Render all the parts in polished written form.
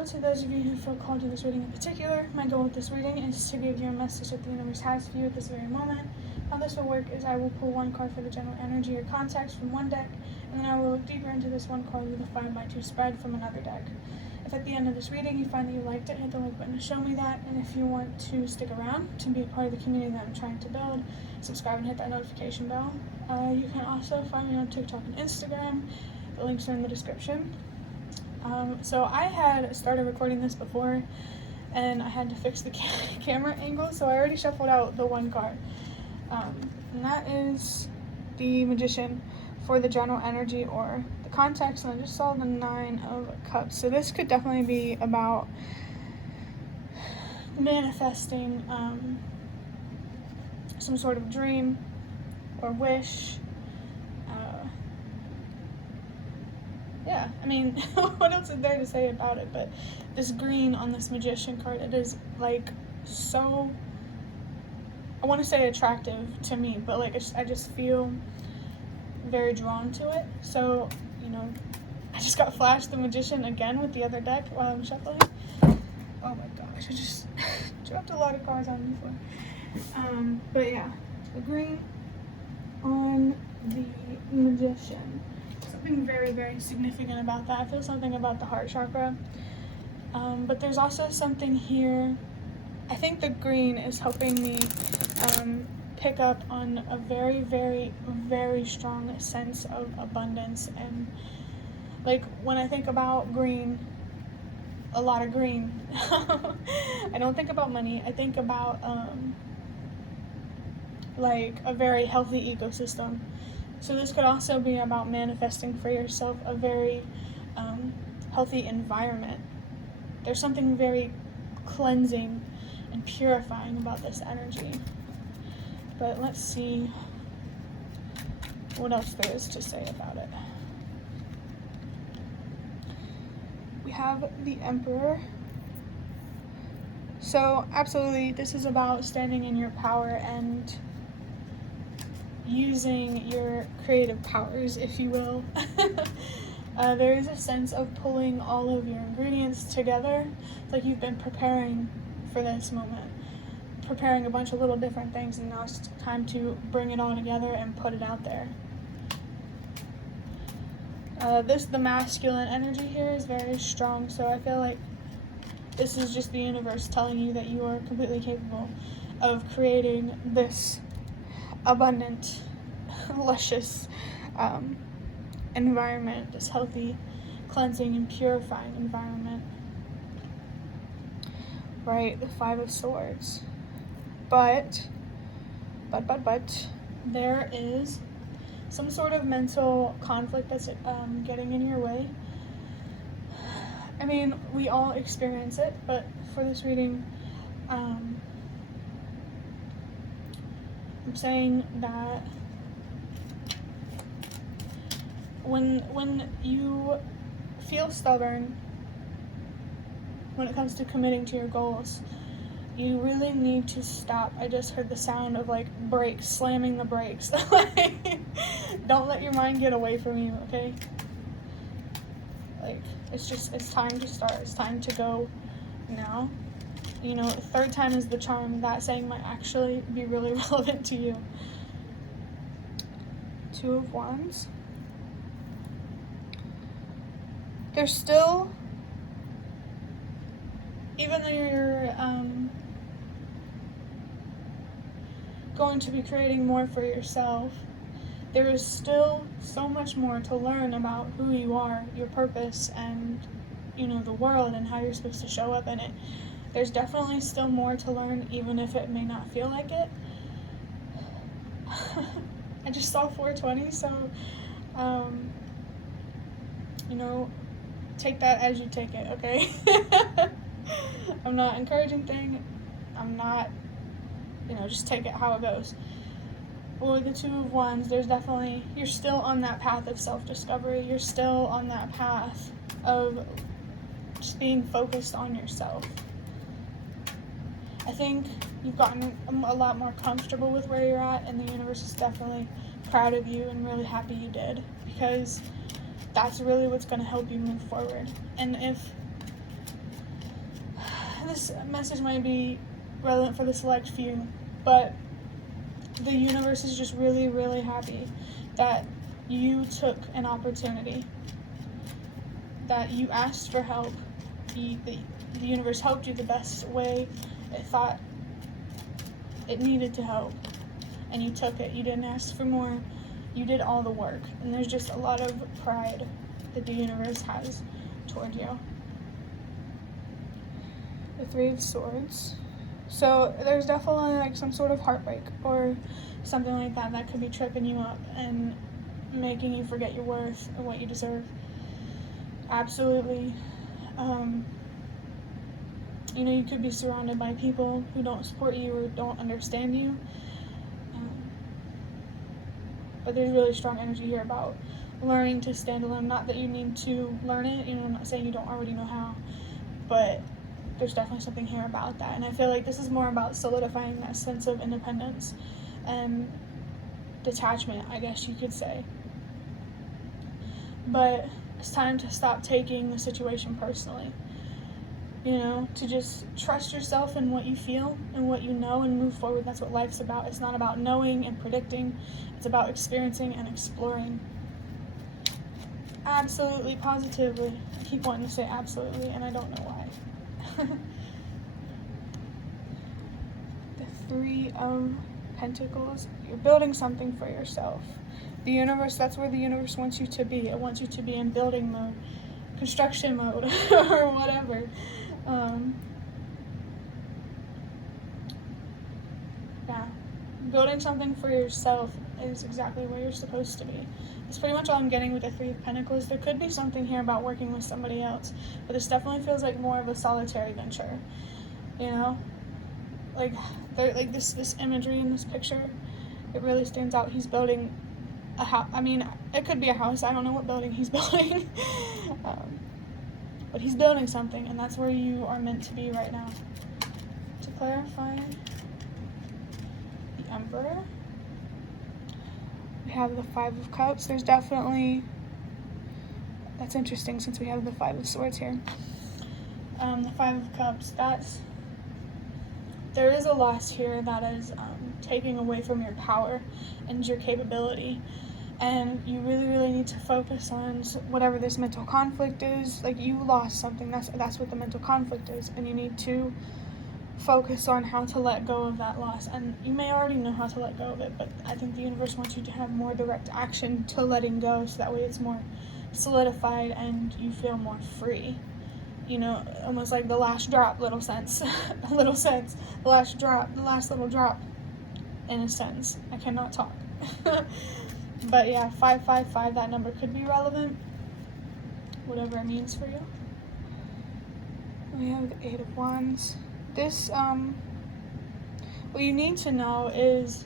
So, to those of you who feel called to this reading in particular, my goal with this reading is to give you a message that the universe has for you at this very moment. How this will work is I will pull one card for the general energy or context from one deck, and then I will look deeper into this one card with a 5x2 spread from another deck. If at the end of this reading you find that you liked it, hit the like button to show me that, and if you want to stick around to be a part of the community that I'm trying to build, subscribe and hit that notification bell. You can also find me on TikTok and Instagram. The links are in the description. So I had started recording this before, and I had to fix the camera angle, so I already shuffled out the one card. And that is the Magician for the general energy or the context, and I just saw the 9 of Cups. So this could definitely be about manifesting some sort of dream or wish. Yeah, I mean, what else is there to say about it? But this green on this Magician card, it is like so, I want to say attractive to me, but like I just feel very drawn to it. So, you know, I just got flashed the Magician again with the other deck while I'm shuffling. Oh my gosh, I just dropped a lot of cards on the floor. But yeah, the green on the Magician. Something very, very significant about that. I feel something about the heart chakra. But there's also something here. I think the green is helping me pick up on a very, very, very strong sense of abundance. And like when I think about green, a lot of green, I don't think about money. I think about like a very healthy ecosystem. So this could also be about manifesting for yourself a very healthy environment. There's something very cleansing and purifying about this energy. But let's see what else there is to say about it. We have the Emperor. So absolutely, this is about standing in your power and using your creative powers, if you will. There is a sense of pulling all of your ingredients together. It's like you've been preparing for this moment, preparing a bunch of little different things, and now it's time to bring it all together and put it out there. The masculine energy here is very strong, so I feel like this is just the universe telling you that you are completely capable of creating this abundant, luscious environment, this healthy, cleansing and purifying environment. Right, the 5 of Swords. But there is some sort of mental conflict that's getting in your way. I mean, we all experience it, but for this reading, I'm saying that when you feel stubborn when it comes to committing to your goals, you really need to stop. I just heard the sound of like brakes, slamming the brakes. Don't let your mind get away from you, okay? Like, it's time to start. It's time to go now. You know, third time is the charm. That saying might actually be really relevant to you. 2 of Wands. There's still, even though you're going to be creating more for yourself, there is still so much more to learn about who you are, your purpose, and, you know, the world and how you're supposed to show up in it. There's definitely still more to learn, even if it may not feel like it. I just saw 420, so, you know, take that as you take it, okay? I'm not encouraging things. I'm not, you know, just take it how it goes. But with the 2 of Wands, there's definitely, you're still on that path of self-discovery. You're still on that path of just being focused on yourself. I think you've gotten a lot more comfortable with where you're at, and the universe is definitely proud of you and really happy you did, because that's really what's going to help you move forward. And if this message might be relevant for the select few, but the universe is just really, really happy that you took an opportunity, that you asked for help. The universe helped you the best way it thought it needed to help, and you took it. You didn't ask for more. You did all the work, and there's just a lot of pride that the universe has toward you. The Three of Swords. So there's definitely like some sort of heartbreak or something like that that could be tripping you up and making you forget your worth and what you deserve. Absolutely. You could be surrounded by people who don't support you or don't understand you. But there's really strong energy here about learning to stand alone. Not that you need to learn it, I'm not saying you don't already know how, but there's definitely something here about that. And I feel like this is more about solidifying that sense of independence and detachment, I guess you could say. But it's time to stop taking the situation personally. To just trust yourself and what you feel and what you know and move forward. That's what life's about. It's not about knowing and predicting. It's about experiencing and exploring. Absolutely, positively. I keep wanting to say absolutely, and I don't know why. The Three of Pentacles. You're building something for yourself. The universe, that's where the universe wants you to be. It wants you to be in building mode, construction mode, or whatever. Building something for yourself is exactly where you're supposed to be. That's pretty much all I'm getting with the Three of Pentacles. There could be something here about working with somebody else, but this definitely feels like more of a solitary venture. Like this imagery in this picture, it really stands out. He's building a house. I mean, it could be a house. I don't know what building he's building. But he's building something, and that's where you are meant to be right now. To clarify, the Emperor. We have the Five of Cups. There's definitely, that's interesting since we have the Five of Swords here. The Five of Cups, there is a loss here that is taking away from your power and your capability. And you really, really need to focus on whatever this mental conflict is. Like, you lost something. That's what the mental conflict is. And you need to focus on how to let go of that loss. And you may already know how to let go of it, but I think the universe wants you to have more direct action to letting go, so that way it's more solidified and you feel more free. Almost like the last drop, little sense. The last drop, the last little drop, in a sense. I cannot talk. But yeah, 555, that number could be relevant, whatever it means for you. We have the Eight of Wands. This, what you need to know is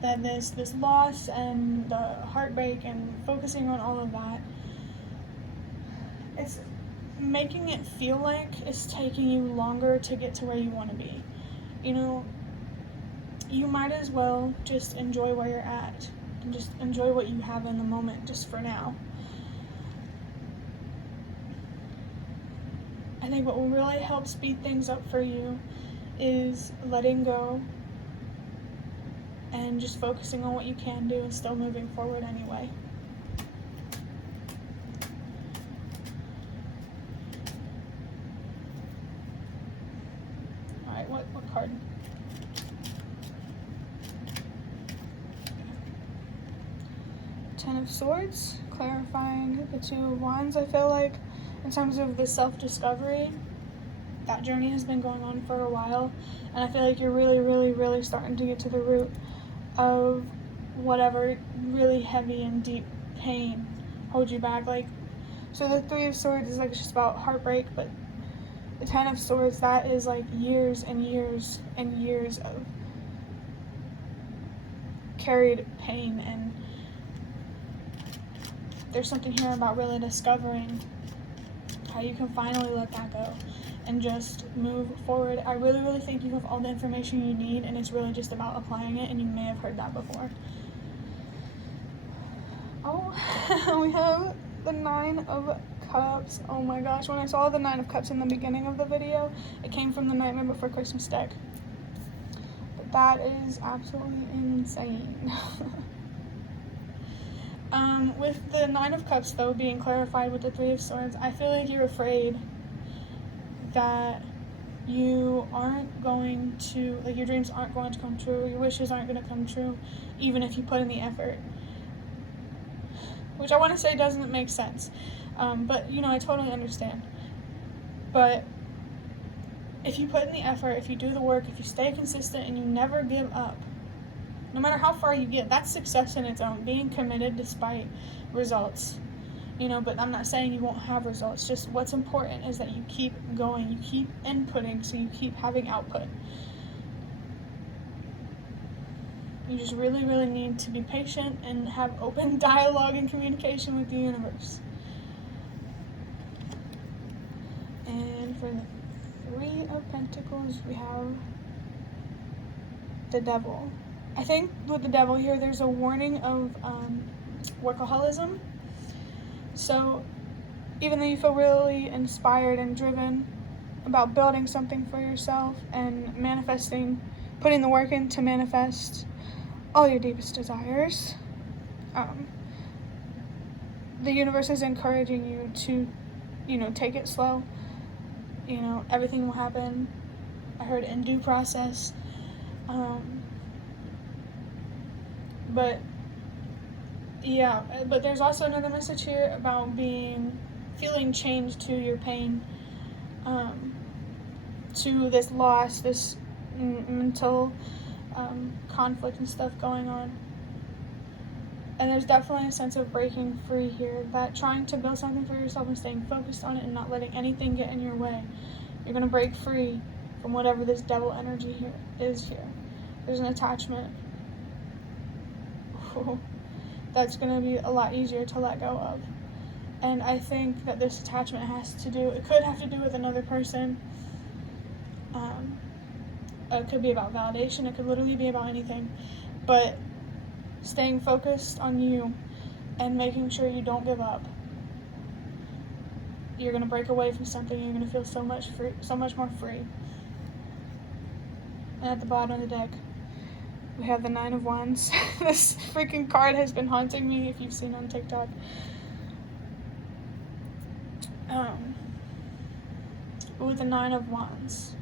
that this loss and the heartbreak and focusing on all of that, it's making it feel like it's taking you longer to get to where you want to be. You might as well just enjoy where you're at. And just enjoy what you have in the moment, just for now. I think what will really help speed things up for you is letting go and just focusing on what you can do and still moving forward anyway. Alright, what card? Ten of Swords, clarifying the Two of Wands. I feel like in terms of the self-discovery, that journey has been going on for a while, and I feel like you're really, really, really starting to get to the root of whatever really heavy and deep pain holds you back. So the Three of Swords is just about heartbreak, but the Ten of Swords, that is years and years and years of carried pain, and there's something here about really discovering how you can finally let that go and just move forward. I really, really think you have all the information you need, and it's really just about applying it, and you may have heard that before. Oh, we have the Nine of Cups. Oh my gosh, when I saw the Nine of Cups in the beginning of the video, it came from the Nightmare Before Christmas deck. But that is absolutely insane. With the Nine of Cups, though, being clarified with the Three of Swords, I feel like you're afraid that you aren't going to, like, your dreams aren't going to come true, your wishes aren't going to come true, even if you put in the effort. Which I want to say doesn't make sense. But, you know, I totally understand. But if you put in the effort, if you do the work, if you stay consistent and you never give up, no matter how far you get, that's success in its own, being committed despite results. You know, but I'm not saying you won't have results. Just what's important is that you keep going, you keep inputting, so you keep having output. You just really, really need to be patient and have open dialogue and communication with the universe. And for the Three of Pentacles, we have the Devil. I think with the Devil here, there's a warning of workaholism. So even though you feel really inspired and driven about building something for yourself and manifesting, putting the work in to manifest all your deepest desires, the universe is encouraging you to, you know, take it slow. You know, everything will happen, I heard, in due process. But yeah, but there's also another message here about feeling chained to your pain, to this loss, this mental conflict and stuff going on. And there's definitely a sense of breaking free here, that trying to build something for yourself and staying focused on it and not letting anything get in your way. You're going to break free from whatever this devil energy here is here. There's an attachment that's going to be a lot easier to let go of. And I think that this attachment it could have to do with another person. It could be about validation, it could literally be about anything. But staying focused on you and making sure you don't give up. You're going to break away from something, you're going to feel so much more free. And at the bottom of the deck, we have the Nine of Wands. This freaking card has been haunting me, if you've seen on TikTok. With the Nine of Wands,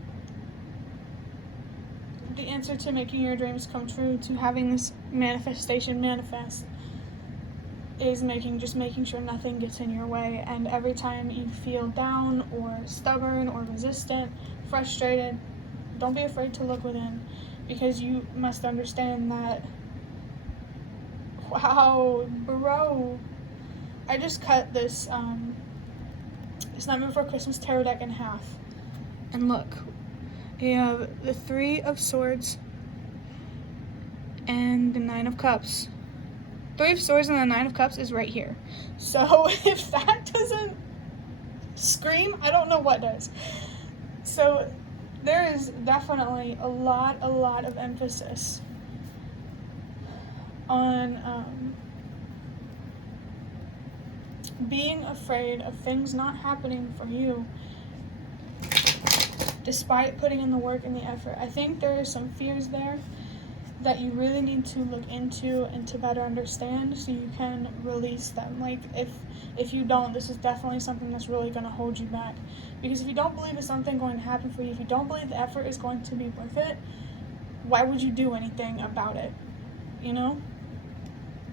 the answer to making your dreams come true, to having this manifestation manifest, is making sure nothing gets in your way. And every time you feel down or stubborn or resistant, frustrated, don't be afraid to look within, because you must understand that, wow, bro, I just cut this Nightmare Before Christmas tarot deck in half, and look, you have the Three of Swords and the Nine of Cups. Three of Swords and the Nine of Cups is right here. So if that doesn't scream, I don't know what does. So there is definitely a lot of emphasis on being afraid of things not happening for you despite putting in the work and the effort. I think there are some fears there that you really need to look into and to better understand, so you can release them. Like, if you don't, this is definitely something that's really going to hold you back. Because if you don't believe it's something going to happen for you, if you don't believe the effort is going to be worth it, why would you do anything about it? You know?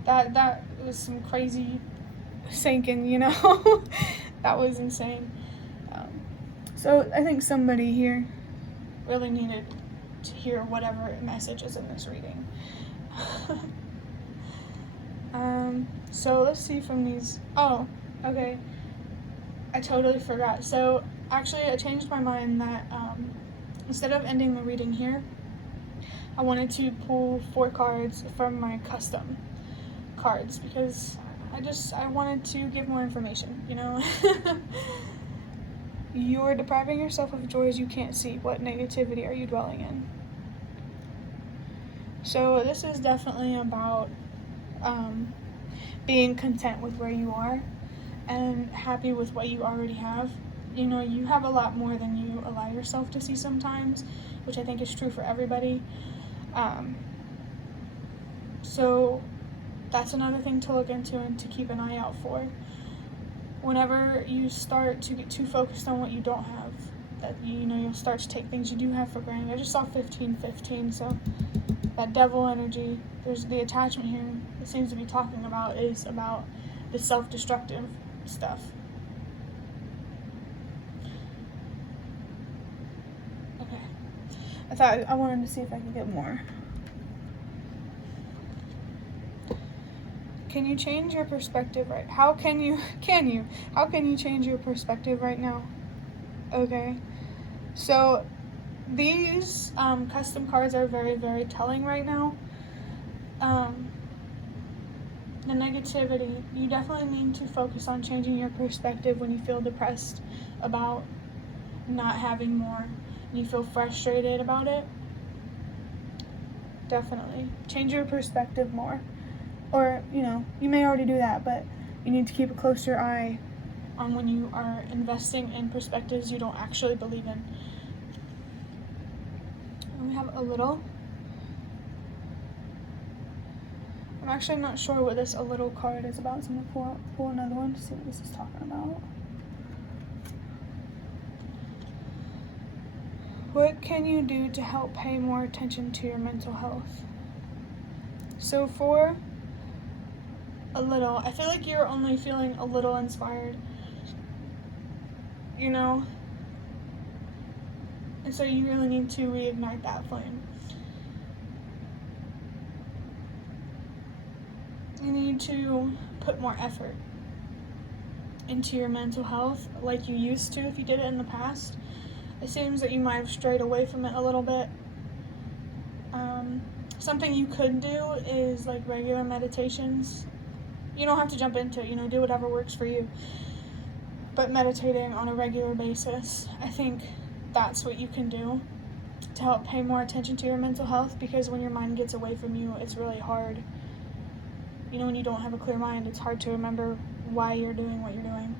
That was some crazy sinking, you know? That was insane. So I think somebody here really needed to hear whatever message is in this reading. So let's see from these. Oh, okay. I totally forgot. So actually I changed my mind that instead of ending the reading here, I wanted to pull 4 cards from my custom cards, because I wanted to give more information, you know? You're depriving yourself of joys you can't see. What negativity are you dwelling in? So this is definitely about being content with where you are and happy with what you already have. You know, you have a lot more than you allow yourself to see sometimes, which I think is true for everybody. So that's another thing to look into and to keep an eye out for. Whenever you start to get too focused on what you don't have, that you'll start to take things you do have for granted. I just saw 15-15, so that devil energy, there's the attachment here it seems to be talking about is about the self-destructive stuff. Okay. I wanted to see if I could get more. Can you change your perspective right? How can you change your perspective right now? Okay. So these custom cards are very, very telling right now. The negativity, you definitely need to focus on changing your perspective when you feel depressed about not having more and you feel frustrated about it. Definitely change your perspective more. Or, you may already do that, but you need to keep a closer eye on when you are investing in perspectives you don't actually believe in. And we have a little. I'm actually not sure what this a little card is about, so I'm going to pull another one to see what this is talking about. What can you do to help pay more attention to your mental health? So for a little, I feel like you're only feeling a little inspired, and so you really need to reignite that flame. You need to put more effort into your mental health like you used to if you did it in the past. It seems that you might have strayed away from it a little bit. Something you could do is like regular meditations. You don't have to jump into it, do whatever works for you. But meditating on a regular basis, I think that's what you can do to help pay more attention to your mental health, because when your mind gets away from you, it's really hard. When you don't have a clear mind, it's hard to remember why you're doing what you're doing.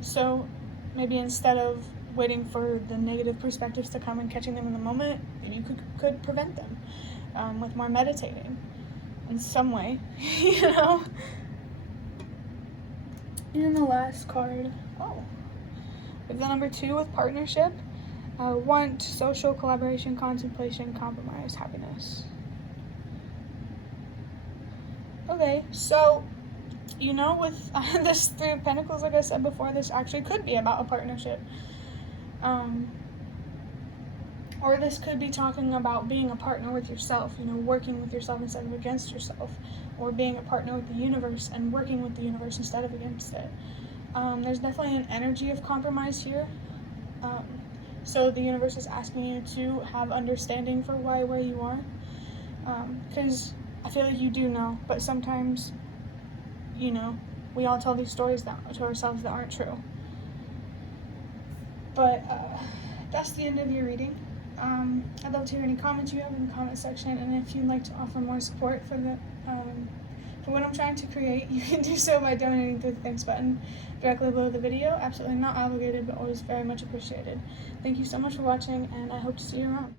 So maybe instead of waiting for the negative perspectives to come and catching them in the moment, maybe you could prevent them with more meditating in some way, And then the last card, we have the number 2 with partnership. Want, social, collaboration, contemplation, compromise, happiness. Okay, so, with this 3 of Pentacles, like I said before, this actually could be about a partnership. Or this could be talking about being a partner with yourself, working with yourself instead of against yourself. Or being a partner with the universe and working with the universe instead of against it. There's definitely an energy of compromise here. So the universe is asking you to have understanding for where you are. Because I feel like you do know, but sometimes, we all tell these stories to ourselves that aren't true. But that's the end of your reading. I'd love to hear any comments you have in the comment section, and if you'd like to offer more support for what I'm trying to create, you can do so by donating through the thanks button directly below the video. Absolutely not obligated, but always very much appreciated. Thank you so much for watching, and I hope to see you around.